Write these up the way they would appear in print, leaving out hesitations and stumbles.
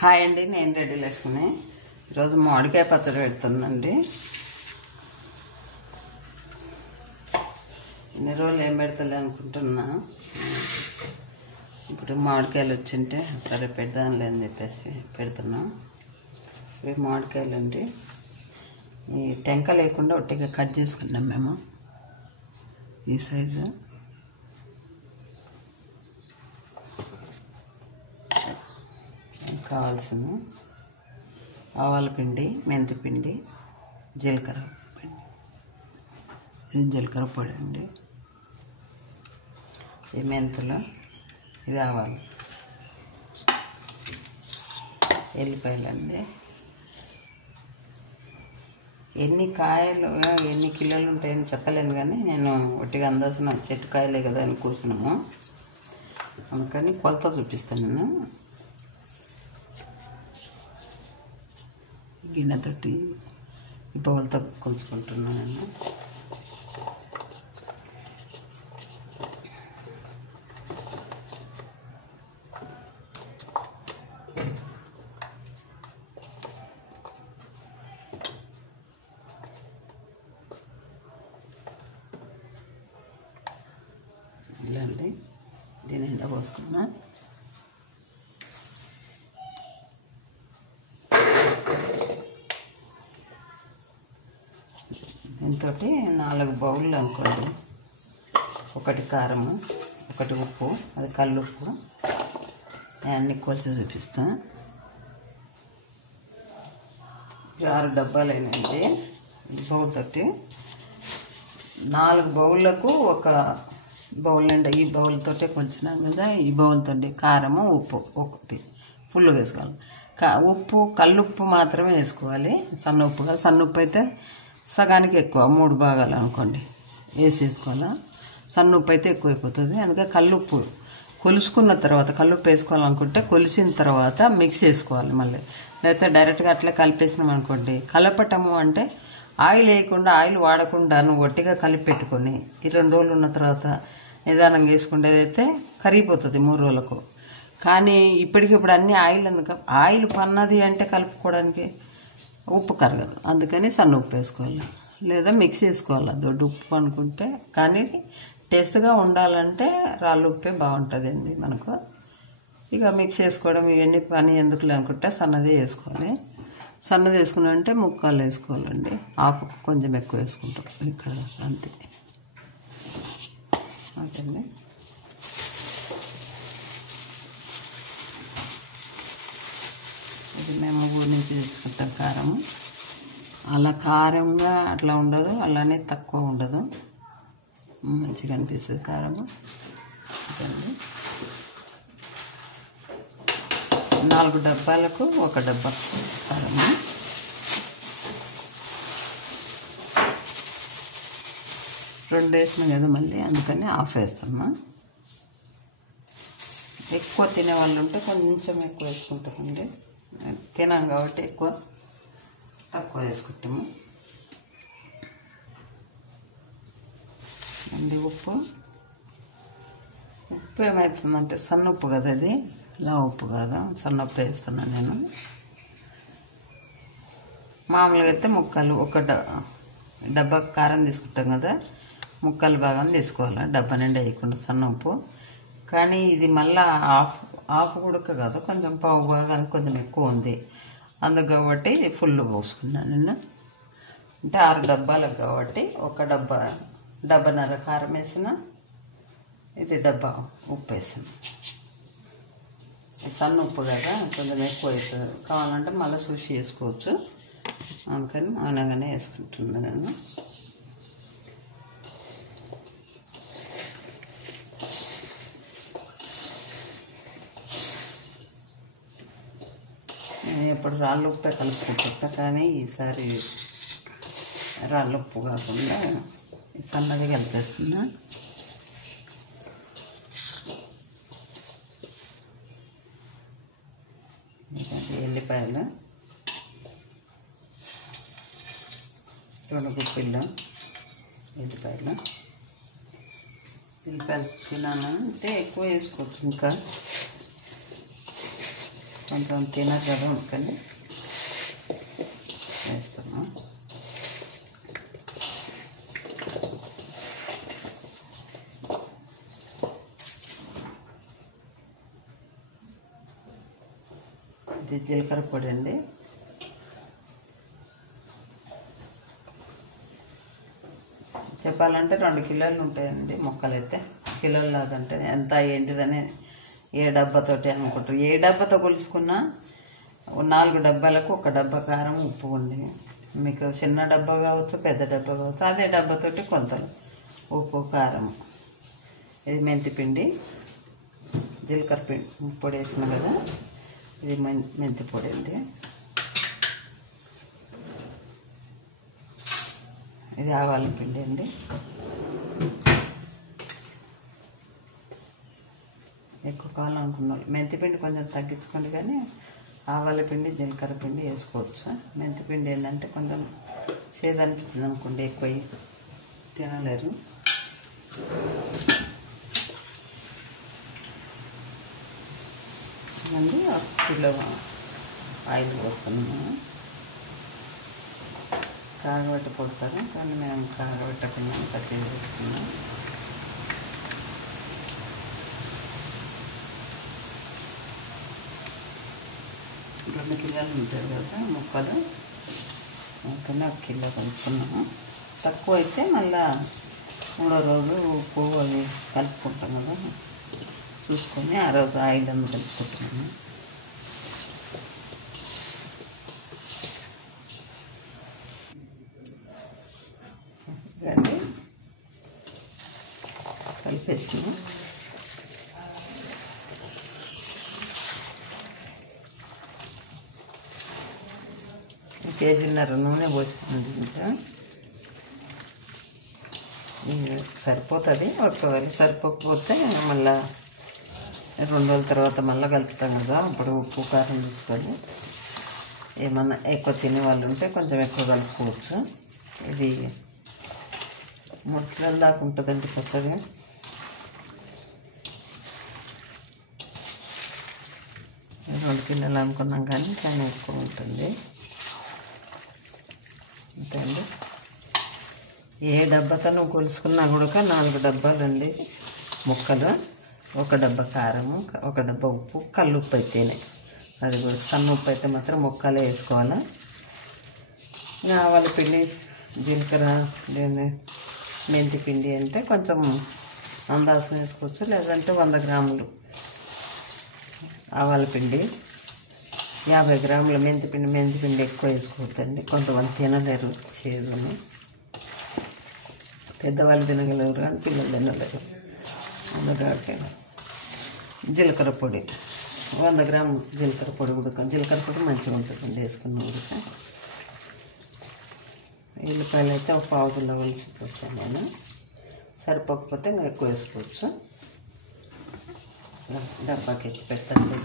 Hi అండి, నేను ready Lakshmi. ఈరోజు మామిడికాయ పచ్చడి పెడుతుందండి. ఇన్ని రోజులు ఏం పెడతలే అనుకుంటున్నా. ఇప్పుడు మామిడికాయలు వచ్చింటే సరే పెడదాంలే అని చెప్పేసి పెడుతున్నా. ఇవి మామిడికాయలు అండి. ఈ టెంక లేకుండా ఒట్టిగా కట్ చేసుకున్నాం మేము. ఈ సైజు కావాల్సిన ఆవాల పిండి, మెంతి పిండి, జీలకర్ర పిండి. ఇది జీలకర్ర పొడి అండి. ఈ మెంతులు, ఇది ఆవాలు, ఎల్లిపాయలు అండి. ఎన్ని కాయలు ఎన్ని కిలోలు ఉంటాయని చెప్పలేను, కానీ నేను ఒట్టిగా అందాల్సిన చెట్టు కాయలే కదా అని కూర్చున్నాము. అందుకని కొలత చూపిస్తాను. నేను గిన్నెతోటి ఈ బౌల్తో కొలుచుకుంటున్నాను. నేను ఇలా అండి. దీని ఎండ పోసుకున్నా. దీంతో 4 బౌళ్ళు అనుకోండి. ఒకటి కారము, ఒకటి ఉప్పు, అది కల్లుప్పు. అన్నీ కొలిచి చూపిస్తా. 6 డబ్బాలు అయినాయండి. బౌల్ తోటి 4 బౌళ్ళకు ఒక బౌల్ నిండా ఈ బౌల్ తోటే కొలిచినాం కదా. ఈ బౌల్ తోటి కారము, ఉప్పు ఒకటి ఫుల్గా వేసుకోవాలి. ఉప్పు కల్లుప్పు మాత్రమే వేసుకోవాలి, సన్న ఉప్పుగా. సన్న ఉప్పు అయితే సగానికి ఎక్కువ, 3 భాగాలు అనుకోండి వేసేసుకోవాలా. సన్న ఉప్పు అయితే ఎక్కువైపోతుంది. అందుకే కల్లుప్పు కొలుసుకున్న తర్వాత, కల్లుప్పు వేసుకోవాలనుకుంటే కొలిసిన తర్వాత మిక్స్ చేసుకోవాలి మళ్ళీ. లేకపోతే డైరెక్ట్గా అట్లా కలిపేసినాం అనుకోండి. కలపటము అంటే ఆయిల్ వేయకుండా, ఆయిల్ వాడకుండా నువ్వు ఒట్టిగా కలిపి పెట్టుకొని ఈ 2 రోజులు ఉన్న తర్వాత నిదానంగా వేసుకుంటేదైతే కరిగిపోతుంది 3 రోజులకు. కానీ ఇప్పటికిప్పుడు అన్ని ఆయిల్ ఎందుకు, ఆయిల్ పన్నది అంటే కలుపుకోవడానికి ఉప్పు కరగదు. అందుకని సన్న ఉప్పు వేసుకోవాలి, లేదా మిక్స్ చేసుకోవాలి దొడ్డు ఉప్పు అనుకుంటే. కానీ టేస్ట్గా ఉండాలంటే రాళ్ళు ఉప్పే బాగుంటుందండి మనకు. ఇక మిక్స్ చేసుకోవడం ఇవన్నీ పని ఎందుకులే అనుకుంటే సన్నది వేసుకోవాలి. సన్నది వేసుకున్నామంటే ముక్కలు వేసుకోవాలండి. ఆకు కొంచెం ఎక్కువ వేసుకుంటాం ఇక్కడ, అంతే. ఓకేండి. ఇది మేము ఊరి నుంచి తెచ్చుకుంటాం కారము. అలా కారంగా అట్లా ఉండదు, అలానే తక్కువ ఉండదు, మంచిగా అనిపిస్తుంది కారము. ఓకేండి. 4 డబ్బాలకు 1 డబ్బా కారము. రెండు వేసినాం కదా మళ్ళీ, అందుకని హాఫ్ వేస్తున్నా. ఎక్కువ తినే వాళ్ళు ఉంటే కొంచెం ఎక్కువ వేసుకుంటామండి. తినాం కాబట్టి తక్కువ వేసుకుంటాము అండి. ఉప్పు ఏమవుతుందంటే సన్న ఉప్పు కదా, అది లా ఉప్పు కాదు, సన్న ఉప్పు వేస్తున్నాను నేను. మామూలుగా అయితే ముక్కలు ఒక డబ్బా కారం తీసుకుంటాం కదా, ముక్కలు భాగం తీసుకోవాలి, డబ్బా నిండా వేయకుండా సన్న ఉప్పు. కానీ ఇది మళ్ళీ హాఫ్ ఉడక కాదు, కొంచెం పావు భాగానికి కొంచెం ఎక్కువ ఉంది. అందుకు కాబట్టి ఇది ఫుల్ పోసుకున్నాను నేను. అంటే 6 డబ్బాలకు కాబట్టి ఒక డబ్బాన్నర కారం వేసిన, ఇది డబ్బా ఉప్పు వేసిన. సన్న ఉప్పు కదా కొంచెం ఎక్కువ అవుతుంది, కావాలంటే మళ్ళీ చూసి వేసుకోవచ్చు. అందుకని అనగానే వేసుకుంటున్నాను నేను. నేను ఎప్పుడు రాళ్ళు ఉప్పే కలుపుకుంటా, కానీ ఈసారి రాళ్ళు ఉప్పు కాకుండా సన్నది కలిపేస్తున్నా. ఎల్లిపాయలు 2 గుప్పిళ్ళు ఎల్లిపాయలు తినాలంటే ఎక్కువ వేసుకోవచ్చు. ఇంకా కొంచెం తినరు కదా అందుకని వేస్తున్నాం. ఇది జీలకర్ర పొడి అండి. చెప్పాలంటే 2 కిలోలు ఉంటాయండి మొక్కలైతే. కిలోలు లాగంటే ఎంత ఏంటిదని ఏ డబ్బాతోటి అనుకుంటారు. ఏ డబ్బాతో కొలుసుకున్నా 4 డబ్బాలకు 1 డబ్బా కారం ఉప్పు ఉంది. మీకు చిన్న డబ్బా కావచ్చు, పెద్ద డబ్బా కావచ్చు, అదే డబ్బాతోటి కొలతలు ఉప్పు కారం. ఇది మెంతి పిండి, జీలకర్ర పిండి పొడి వేసిన కదా, ఇది మెంతి పొడి అండి. ఇది ఆవాల పిండి అండి. ఎక్కువ కావాలనుకున్నాను మెంతి పిండి కొంచెం తగ్గించుకోండి, కానీ ఆవాల పిండి జీలకర్ర పిండి వేసుకోవచ్చు. మెంతి పిండి ఏంటంటే కొంచెం చేదు అనిపించింది అనుకోండి, ఎక్కువ తినలేరు. అండి 1 కిలో ఆయిల్ పోస్తున్నాము. కాగబెట్టి పోస్తారు, కానీ మేము కాగబెట్టకుండా పచ్చిగా వేస్తున్నాం. రెండు కిలోలు ఉంటాయి కదా ముక్కలు, అందుకని 1 కిలో కలుపుకున్నాము. తక్కువ అయితే మళ్ళా 3వ రోజు ఉప్పు అవి కలుపుకుంటాం కదా, చూసుకొని ఆ రోజు ఆయిల్ అంతా కలుపుకుంటున్నాము. ఇదండి కలిపేసినాం. కేజీన్నర నూనె పోసింది. ఇంకా సరిపోతుంది. ఒకవేళ సరిపోకపోతే మళ్ళీ 2 రోజుల తర్వాత మళ్ళీ కలుపుతాం కదా, అప్పుడు ఉప్పు కారం చూసుకొని ఏమన్నా ఎక్కువ తినే వాళ్ళు ఉంటే కొంచెం ఎక్కువ కలుపుకోవచ్చు. ఇది 3 కిలోల దాకా ఉంటుందండి పచ్చడి. రెండు కిలోలు అనుకున్నాం కానీ ఎక్కువ ఉంటుంది. అంతే అండి. ఏ డబ్బాతో నువ్వు కొలుసుకున్నా కూడా 4 డబ్బాలండి ముక్కలు, 1 డబ్బా కారము, 1 డబ్బా ఉప్పు, కల్లుప్పు అయితేనే, అది కూడా సన్న ఉప్పు అయితే మాత్రం ముక్కలే వేసుకోవాలి. ఆవాల పిండి, జీలకర్ర, మెంతి పిండి అంటే కొంచెం అందాసం వేసుకోవచ్చు, లేదంటే 100 గ్రాములు ఆవాల పిండి, 50 గ్రాముల మెంతి పిండి ఎక్కువ వేసుకోవద్దండి. కొంతమంది తినలేరు చేదుని, పెద్దవాళ్ళు తినగలరు కానీ పిల్లలు తినలేరు. అందుకే జీలకర్ర పొడి 100 గ్రాములు జీలకర్ర పొడి కూడా, జీలకర్ర పొడి మంచిగా ఉంటుందండి వేసుకున్న ఉడక. ఉల్లిపాయలు అయితే 1/4 కిలో ఒలిసి పోస్తాను నేను, సరిపోకపోతే ఇంకా ఎక్కువ వేసుకోవచ్చు. డబ్బాకి ఎత్తి పెట్టండి.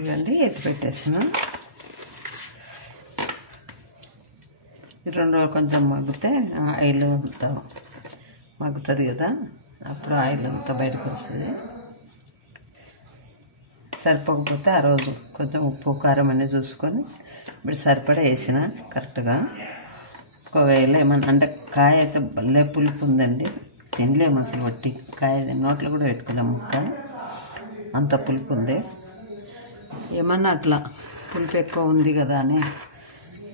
ఇదండి ఎత్తి పెట్టేసాను. 2 రోజులు కొంచెం మగ్గితే ఆయిల్ అంతా మగ్గుతుంది కదా, అప్పుడు ఆయిల్ అంతా బయటకు వస్తుంది. సరిపోకపోతే ఆ రోజు కొంచెం ఉప్పు కారం అనేది చూసుకొని ఇప్పుడు సరిపడా వేసిన కరెక్ట్గా. ఒకవేళ ఏమన్నా అంటే కాయ అయితే భలే పులుపు ఉందండి, తినలేము అసలు. వట్టి కాయ నోట్లో కూడా పెట్టుకోలేము, ముక్క అంత పులుపు ఉంది. ఏమన్నా అట్లా పులుపు ఎక్కువ ఉంది కదా అని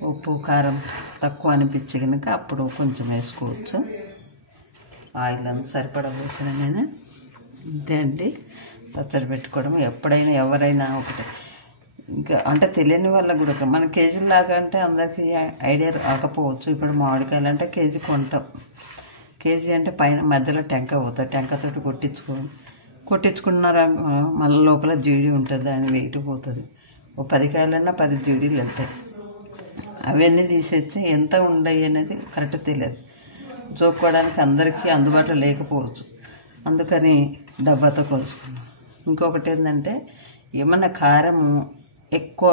ఉప్పు కారం తక్కువ అనిపించి కనుక అప్పుడు కొంచెం వేసుకోవచ్చు. ఆయిల్ అంతా సరిపడా పోసిన నేను. అంతే అండి పచ్చడి పెట్టుకోవడం. ఎప్పుడైనా ఎవరైనా ఒకటి, ఇంకా అంటే తెలియని వాళ్ళకు కూడా మన కేజీలాగా అంటే అందరికీ ఐడియా రాకపోవచ్చు. ఇప్పుడు మామిడికాయలు అంటే కేజీ కొంటాం, కేజీ అంటే పైన మధ్యలో టెంక పోతుంది, టెంకతోటి కొట్టించుకున్నారా మళ్ళీ లోపల జీడి ఉంటుంది, దాని వెయిట్ పోతుంది. 10 కాయలన్నా 10 జీడీలు వెళ్తాయి. అవన్నీ తీసేసి ఎంత ఉండయి అనేది కరెక్ట్ తెలియదు, చూపుకోవడానికి అందరికీ అందుబాటులో లేకపోవచ్చు. అందుకని డబ్బాతో కొలుసుకున్నాం. ఇంకొకటి ఏంటంటే ఏమన్నా కారం ఎక్కువ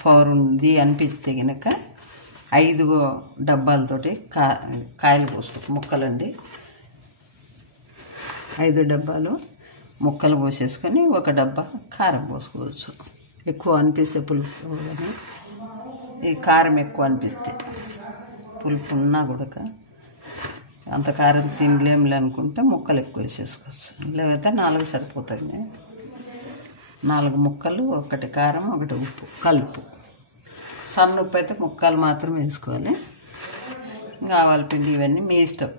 పవర్ ఉంది అనిపిస్తే కనుక 5 డబ్బాలతోటి కాయలు పోసుకో ముక్కలండి. 5 డబ్బాలు ముక్కలు పోసేసుకొని 1 డబ్బా కారం పోసుకోవచ్చు. ఎక్కువ అనిపిస్తే పులుపు కానీ ఈ కారం ఎక్కువ అనిపిస్తే పులుపు ఉన్నా కూడా అంత కారం తినలేములే అనుకుంటే ముక్కలు ఎక్కువ వేసేసుకోవచ్చు. లేకపోతే 4 సరిపోతాయి. 4 ముక్కలు, 1 కారం, 1 ఉప్పు కలుపు. సన్న ఉప్పు అయితే ముక్కలు మాత్రం వేసుకోవాలి. ఆవాల పిండి ఇవన్నీ మీ ఇష్టం,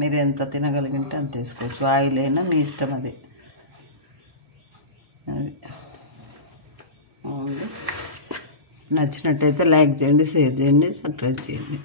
మీరు ఎంత తినగలిగితే అంత వేసుకోవచ్చు. ఆయిల్ అయినా మీ ఇష్టం. అది నచ్చినట్టయితే లైక్ చేయండి, షేర్ చేయండి, సబ్స్క్రైబ్ చేయండి.